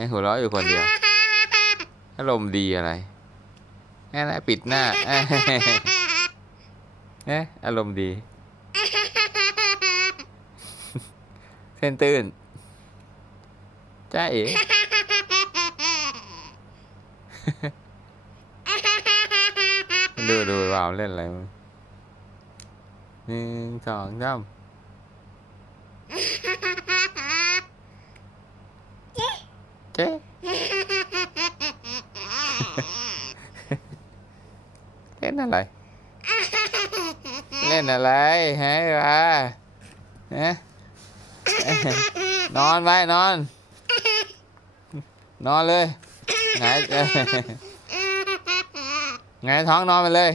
อ้หัวเราะอยู่คนเดียวอารมณ์ดีอะไรแน่นะปิดหน้าเอ๊ะอารมณ์ดี เส้นตื้นจ้าเอ๋ดูดูว่าวเล่นอะไรมั้งหนึ่งสองสามเจ๊ เล่นอะไร เล่นอะไรฮะวะฮะนอนไปนอน นอนเลยไหนเอ้ยหงายท้องนอนไปเลย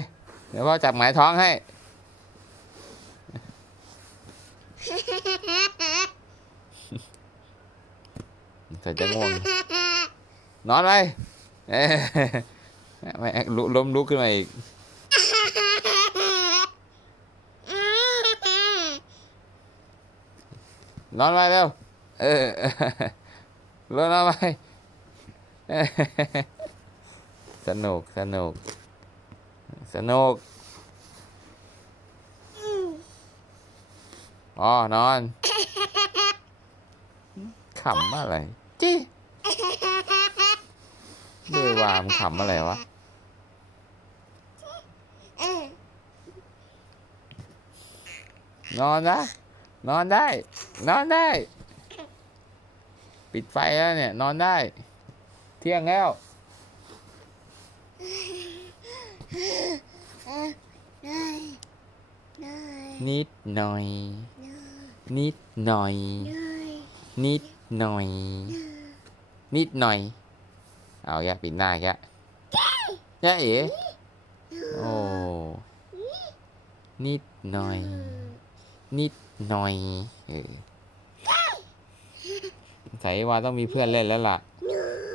เดี๋ยวพ่อจับหงายท้องให้แต่จะง่วงนอนไปเอ้ย ไม่ลุล้มลุกขึ้นมาอีกนอนไปเร็วเออลนอนไปสนุกสนุกสนุกอ๋อนอนขำอะไรจี ด้วยวามขำอะไรวะ นอนนะ นอนได้ นอนได้ ปิดไฟแล้วเนี่ย นอนได้ เที่ยงแล้ว นิดหน่อย นิดหน่อย นิดหน่อย นิดหน่อย เอาแกปิดหน้าแกยะเอ๋โอ้นิดหน่อย นิดหน่อยเออใส่วาต้องมีเพื่อนเล่นแล้วล่ะ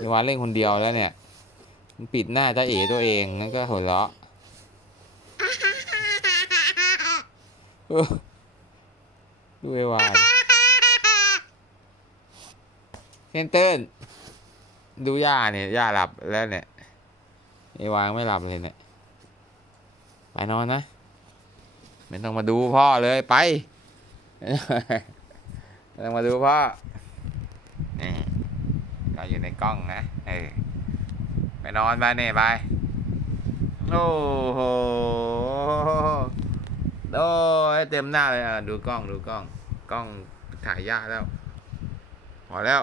อีวาเล่นคนเดียวแล้วเนี่ยมันปิดหน้าจ้าเอ๋ตัวเองนั่นก็หัวเราะเออดูไอ้วาดิเซนเติ้ล ดูย่าเนี่ยย่าหลับแล้วเนี่ยไอ้วางไม่หลับเลยเนี่ย ไปนอนนะ ไม่ต้องมาดูพ่อเลยไปไม่ต้องมาดูพ่อนี่เราอยู่ในกล้องนะเออไปนอนไปเนี่ยไปโอ้โหโอ้ยเต็มหน้าเลยอะดูกล้องดูกล้อง กล้องถ่ายยากแล้วพอแล้ว